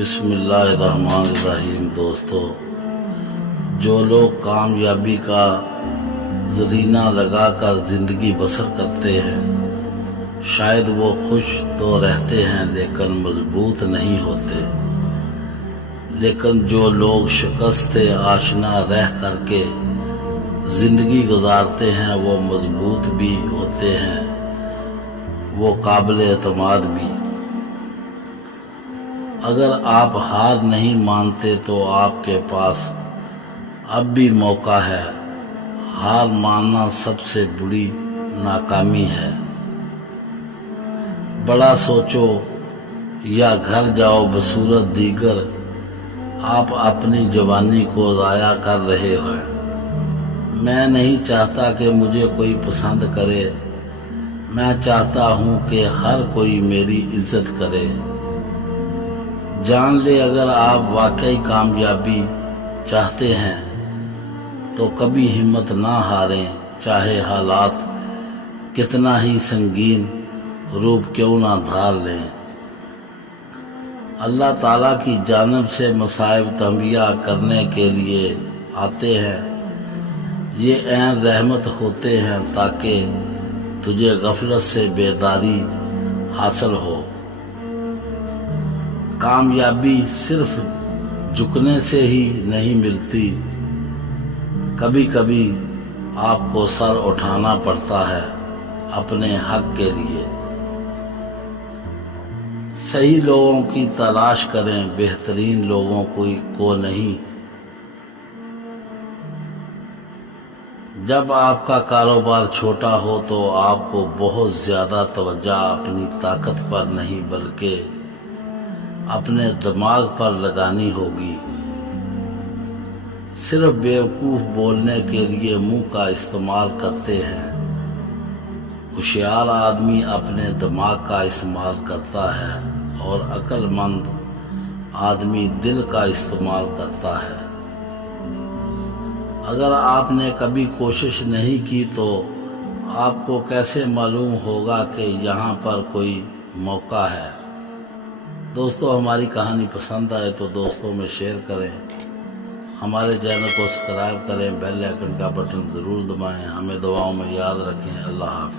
بسم اللہ الرحمن الرحیم۔ دوستو، جو لوگ کامیابی کا زرینہ لگا کر زندگی بسر کرتے ہیں، شاید وہ خوش تو رہتے ہیں لیکن مضبوط نہیں ہوتے، لیکن جو لوگ شکست آشنا رہ کر کے زندگی گزارتے ہیں وہ مضبوط بھی ہوتے ہیں، وہ قابل اعتماد بھی۔ اگر آپ ہار نہیں مانتے تو آپ کے پاس اب بھی موقع ہے۔ ہار ماننا سب سے بڑی ناکامی ہے۔ بڑا سوچو یا گھر جاؤ بصورت دیگر، آپ اپنی جوانی کو ضائع کر رہے ہیں۔ میں نہیں چاہتا کہ مجھے کوئی پسند کرے، میں چاہتا ہوں کہ ہر کوئی میری عزت کرے۔ جان لے، اگر آپ واقعی کامیابی چاہتے ہیں تو کبھی ہمت نہ ہاریں، چاہے حالات کتنا ہی سنگین روپ کیوں نہ دھار لیں۔ اللہ تعالیٰ کی جانب سے مصائب تنبیہ کرنے کے لیے آتے ہیں۔ یہ عین رحمت ہوتے ہیں تاکہ تجھے غفلت سے بیداری حاصل ہو۔ کامیابی صرف جھکنے سے ہی نہیں ملتی، کبھی کبھی آپ کو سر اٹھانا پڑتا ہے اپنے حق کے لیے۔ صحیح لوگوں کی تلاش کریں، بہترین لوگوں کو نہیں۔ جب آپ کا کاروبار چھوٹا ہو تو آپ کو بہت زیادہ توجہ اپنی طاقت پر نہیں بلکہ اپنے دماغ پر لگانی ہوگی۔ صرف بیوقوف بولنے کے لیے منہ کا استعمال کرتے ہیں، ہوشیار آدمی اپنے دماغ کا استعمال کرتا ہے اور عقل مند آدمی دل کا استعمال کرتا ہے۔ اگر آپ نے کبھی کوشش نہیں کی تو آپ کو کیسے معلوم ہوگا کہ یہاں پر کوئی موقع ہے؟ دوستو، ہماری کہانی پسند آئے تو دوستوں میں شیئر کریں، ہمارے چینل کو سبسکرائب کریں، بیل آئیکن کا بٹن ضرور دبائیں۔ ہمیں دعاؤں میں یاد رکھیں۔ اللہ حافظ۔